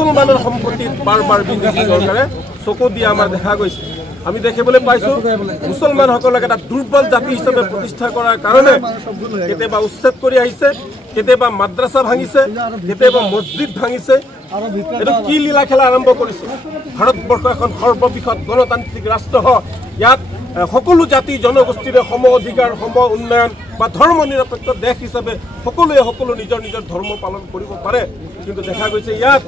মুছলমানৰ সম্পত্তিত বাৰ বাৰ বিজেপি চৰকাৰে চকু দিয়া আমাৰ দেখা গৈছে। আমি দেখিবলৈ পাইছোঁ মুছলমানসকলক এটা দুৰ্বল জাতি হিচাপে প্ৰতিষ্ঠা কৰাৰ কাৰণে কেতিয়াবা উচ্ছেদ কৰি আহিছে, কেতিয়াবা মাদ্ৰাছা ভাঙিছে, কেতিয়াবা মছজিদ ভাঙিছে। এইটো কি লীলা খেলা আৰম্ভ কৰিছে? ভাৰতবৰ্ষ এখন সৰ্ববৃহৎ গণতান্ত্ৰিক ৰাষ্ট্ৰ, ইয়াত সকলো জাতি জনগোষ্ঠীৰে সম অধিকাৰ, সম উন্নয়ন বা ধৰ্ম নিৰপেক্ষ দেশ হিচাপে সকলোৱে সকলো নিজৰ নিজৰ ধৰ্ম পালন কৰিব পাৰে। কিন্তু দেখা গৈছে ইয়াত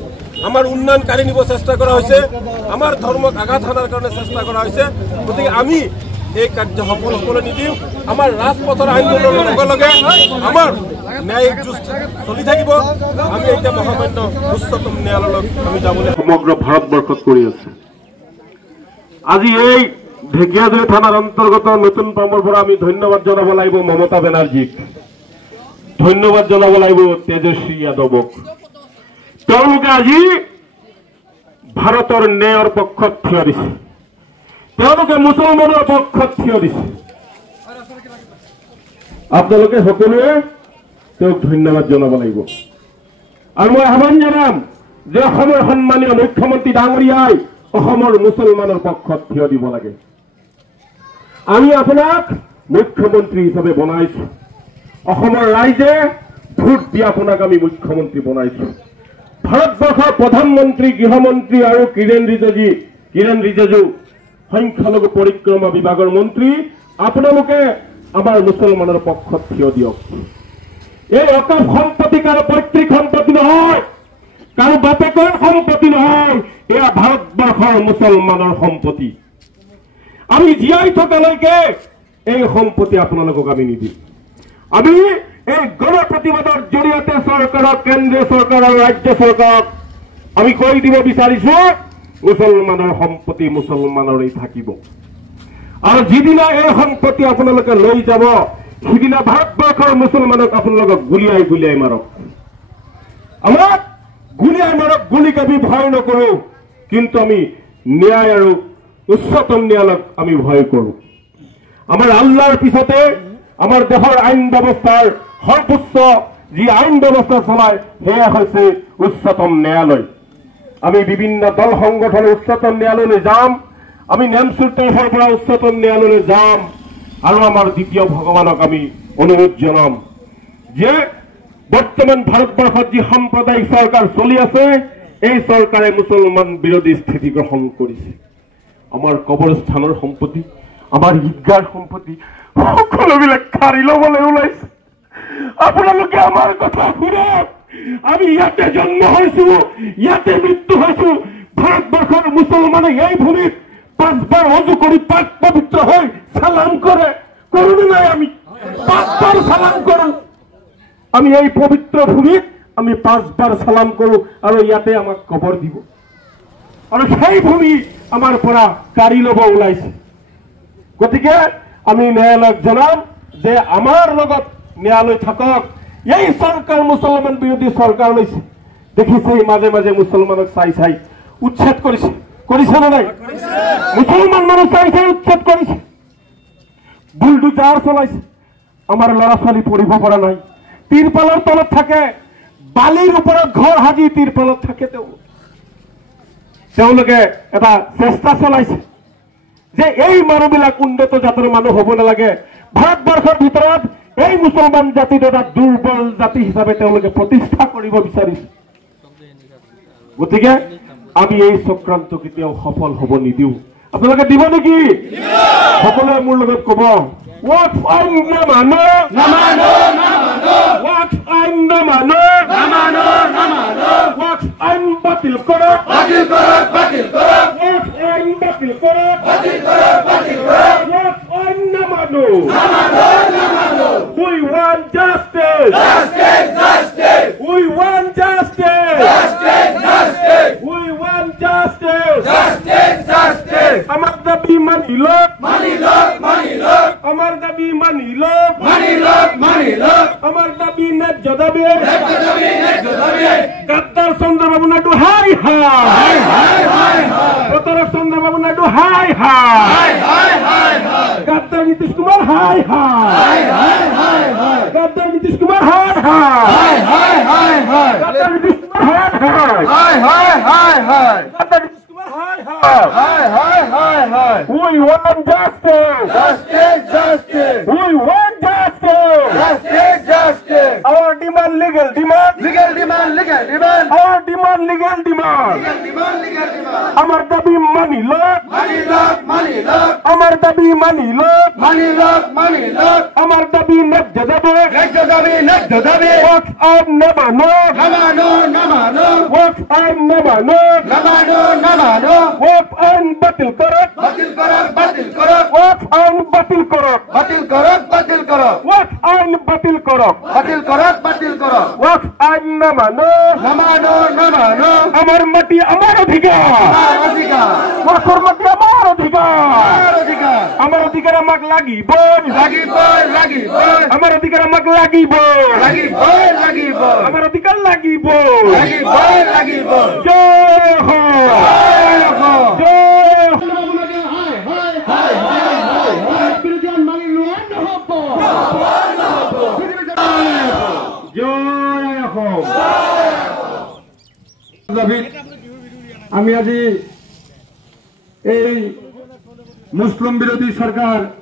আমাৰ উন্নয়নকাৰী নিব চেষ্টা কৰা হৈছে, আমাৰ ধৰ্মক আঘাত হানাৰ কাৰণে চেষ্টা কৰা হৈছে। গতিকে আমি এই কাৰ্য সফল হ'বলৈ নিদিওঁ। আমাৰ ৰাজপথৰ আন্দোলনৰ লগে লগে আমাৰ ন্যায়িক যুঁজ চলি থাকিব। আমি এতিয়া মহামান্য উচ্চতম ন্যায়ালয়লৈ আমি যাবলৈ সমগ্ৰ ভাৰতবৰ্ষত কৰি আছে। আজি এই ঢেকিয়াজুলি থানাৰ অন্তৰ্গত নতুন পামৰ পৰা আমি ধন্যবাদ জনাব লাগিব মমতা বেনাৰ্জীক, ধন্যবাদ জনাব লাগিব তেজস্বী যাদৱক। তেওঁলোকে আজি ভাৰতৰ ন্যায়ৰ পক্ষত থিয় দিছে, তেওঁলোকে মুছলমানৰ পক্ষত থিয় দিছে। আপোনালোকে সকলোৱে তেওঁক ধন্যবাদ জনাব লাগিব। আৰু মই আহ্বান জনাম যে অসমৰ সন্মানীয় মুখ্যমন্ত্ৰী ডাঙৰীয়াই অসমৰ মুছলমানৰ পক্ষত থিয় দিব লাগে। আমি আপোনাক মুখ্যমন্ত্ৰী হিচাপে বনাইছো, অসমৰ ৰাইজে ভোট দি আপোনাক আমি মুখ্যমন্ত্ৰী বনাইছো। ভাৰতবৰ্ষৰ প্ৰধানমন্ত্ৰী, গৃহমন্ত্ৰী আৰু কিৰেণ ৰিজিজু সংখ্যালঘু পৰিক্ৰমা বিভাগৰ মন্ত্ৰী, আপোনালোকে আমাৰ মুছলমানৰ পক্ষত থিয় দিয়ক। এই অকাপ সম্পত্তি কাৰো পৈতৃক সম্পত্তি নহয়, কাৰো বাপেকৰ সম্পত্তি নহয়, এয়া ভাৰতবৰ্ষৰ মুছলমানৰ সম্পত্তি। আমি জীয়াই থকালৈকে এই সম্পত্তি আপোনালোকক আমি নিদিম। আমি এই গণ প্ৰতিবাদৰ জৰিয়তে চৰকাৰক, কেন্দ্ৰীয় চৰকাৰ আৰু ৰাজ্য চৰকাৰক আমি কৈ দিব বিচাৰিছো মুছলমানৰ সম্পত্তি মুছলমানৰেই থাকিব। আৰু যিদিনা এই সম্পত্তি আপোনালোকে লৈ যাব, সিদিনা ভাৰতবৰ্ষৰ মুছলমানক আপোনালোকক গুলিয়াই গুলিয়াই মাৰক। আমাক গুলিয়াই মাৰক, গুলিক আমি ভয় নকৰো, কিন্তু আমি ন্যায় আৰু উচ্চতম ন্যায়ালয়ক আমি ভয় কৰো। আমাৰ আল্লাহৰ পিছতে আমাৰ দেশৰ আইন ব্যৱস্থাৰ সৰ্বোচ্চ যি আইন ব্যৱস্থা চলায় সেয়া হৈছে উচ্চতম ন্যায়ালয়। আমি বিভিন্ন দল সংগঠন উচ্চতম ন্যায়ালয়লৈ যাম, আমি নেমচুৰ তৰফৰ পৰা উচ্চতম ন্যায়ালয়লৈ যাম। আৰু আমাৰ দ্বিতীয় ভগৱানক আমি অনুৰোধ জনাম যে বৰ্তমান ভাৰতবৰ্ষত যি সাম্প্ৰদায়িক চৰকাৰ চলি আছে, এই চৰকাৰে মুছলমান বিৰোধী স্থিতি গ্ৰহণ কৰিছে। আমাৰ কবৰস্থানৰ সম্পত্তি, আমাৰ ঈদগাহৰ সম্পত্তি সকলোবিলাক কাঢ়ি ল'বলৈ ওলাইছে। আপোনালোকে আমাৰ কথা শুনক। আমি ইয়াতে জন্ম হৈছো, ইয়াতে মৃত্যু হৈছো। ভাৰতবৰ্ষৰ মুছলমানে এই ভূমিত 5 বাৰ অজু কৰি পাক পবিত্ৰ হৈ সালাম কৰে, কৰোঁ নাই? আমি 5 বাৰ সালাম কৰোঁ। আমি এই পবিত্ৰ ভূমিত আমি 5 বাৰ সালাম কৰোঁ আৰু ইয়াতে আমাক কবৰ দিব। আৰু সেই ভূমি আমাৰ পৰা কাঢ়ি ল'ব ওলাইছে। গতিকে আমি ন্যায়ালয়ক জনাম যে আমাৰ লগত ন্যায়ালয় থাকক। এই চৰকাৰ মুছলমান বিৰোধী চৰকাৰ লৈছে, দেখিছে মাজে মাজে মুছলমানক চাই চাই উচ্ছেদ কৰিছে, কৰিছে নে নাই? মুছলমান মানুহ চাই চাই উচ্ছেদ কৰিছে, বুলডোজাৰ চলাইছে। আমাৰ ল'ৰা ছোৱালী পঢ়িব পৰা নাই, তিৰপালৰ তলত থাকে, বালিৰ ওপৰত ঘৰ সাজি তিৰপালত থাকে। তেওঁলোকে এটা চেষ্টা চলাইছে যে এই মানুহবিলাক উন্নত জাতৰ মানুহ হ'ব নালাগে। ভাৰতবৰ্ষৰ ভিতৰত এই মুছলমান জাতিটো এটা দুৰ্বল জাতি হিচাপে তেওঁলোকে প্ৰতিষ্ঠা কৰিব বিচাৰিছে। গতিকে আমি এই চক্ৰান্ত কেতিয়াও সফল হ'ব নিদিওঁ। আপোনালোকে দিব নেকি? সকলোৱে মোৰ লগত ক'ব, ৱাকফ আইন নামানো, নামানো, নামানো, ৱাকফ আইন নামানো, নামানো, নামানো, ৱাকফ আইন বাতিল কৰক, বাতিল কৰক, বাতিল কৰক, ৱাকফ আইন বাতিল কৰক, বাতিল কৰক, বাতিল কৰক, ৱাকফ আইন নামানো, নামানো, নামানো। We want justice, justice, justice. We want justice, justice, justice. We want justice, justice, justice. আমার দাবি মানি লোক, মানি লোক, মানি লোক। আমার দাবি মানি লোক, মানি লোক, মানি লোক। আমার দাবি ন্যায্য দাবি, ন্যায্য দাবি, ন্যায্য দাবি। গাদ্দার চন্দ্রবাবু নাইডু হাই হাই, হাই হাই হাই হাই। প্রতারক চন্দ্রবাবু নাইডু হাই হাই, হাই হাই হাই হাই। গাদ্দার নীতিশ কুমার হাই হাই, হাই হাই হাই হাই। গাদ্দার নীতিশ কুমার হাই হাই, হাই হাই হাই হাই। গাদ্দার নীতিশ কুমার হাই হাই, হাই হাই হাই। হায় We want justice. We want justice. Our demand legal demand. Our demand legal demand. Our dabi money lock. Our dabi money lock. Our dabi nejja dabe. Work on never know. Work on never know. Work on batil korok. Work on batil korok. Work on batil korok. Work on never know. আমার মাটি আমার অধিকার। ওয়াকর মাটি আমার অধিকার। আমার অধিকার আমাকে লাগিব। আমার অধিকার আমাকে লাগিব। আমার অধিকার লাগিব। জয় হো। আমি আজি এই মুসলিম বিরোধী সরকার